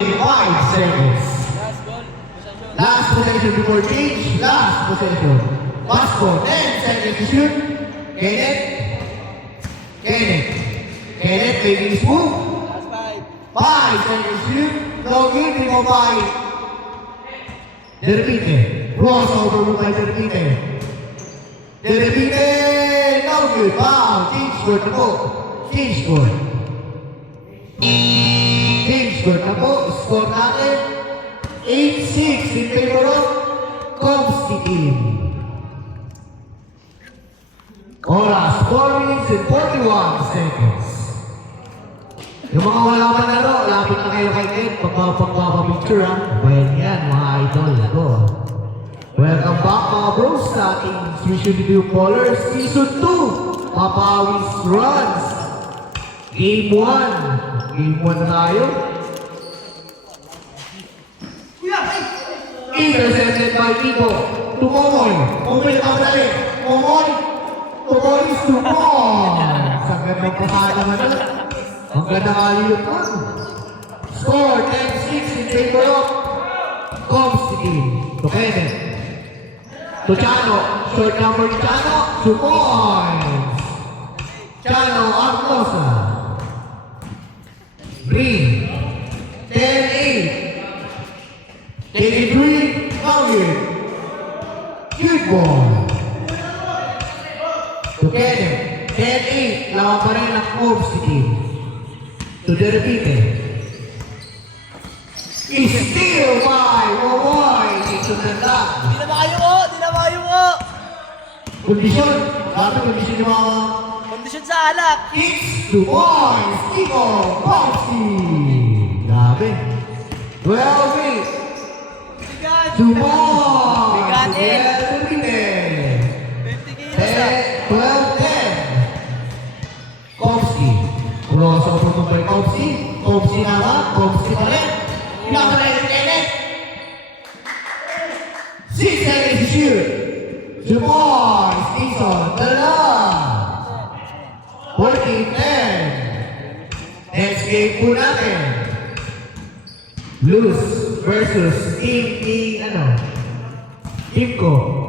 5 seconds. Last possession before change. Last possession. Pass for 10 seconds to shoot. Kenneth. Kenneth making his move. 5 seconds to shoot. No good. 3 more 5. Derpite. Crossover move by Derpite. Derpite. No good. Wow. Change score na po. Change score. Change score na po. Score natin 8-6 in favor of Comsty team. Oras 4 minutes and 41 seconds. Yung mga wala man laro, lapit na kayo kay Ken. Pagpapapicture ha. Bayan yan mga idol. Go. Welcome back mga bros sa ating Vision Review Callers Season 2. Papawis Runs. Game 1. Game 1 na tayo. Intercepted by Tito. Tumoy. Tumoy na kamadali. Tumoy. Tumoy is Tumoy. Sa gandang pasada naman. Ang gandang aliyot lang. Score 10-6 in favor of Comsty team. To Kenneth. To Chano. Short number ni Chano. 2 points. Chano Arcosa. Green. 10-8. Take it green. Target. Good ball. To Kenneth. 10-8. Lawan pa rin ang Comsty team. To Derpite. Is still by Wawoy. Ito na lang. Di na makayo mo! Kondisyon. Sabi kondisyon yung mga Kondisyon sa alak! It's 2 points. Tito Comsty. Grabe. 12-8. 2 points. Bigatin. Derpite. 50 kilos na! 12-10. Comsty. Crossover mo by Comsty. Comsty na ba? Comsty pa rin. Pinaka na yung Kenneth. 6 seconds to shoot. 2 points. Dixon. Dala. 14-10. Next game po natin. Blues versus team ni Team ko.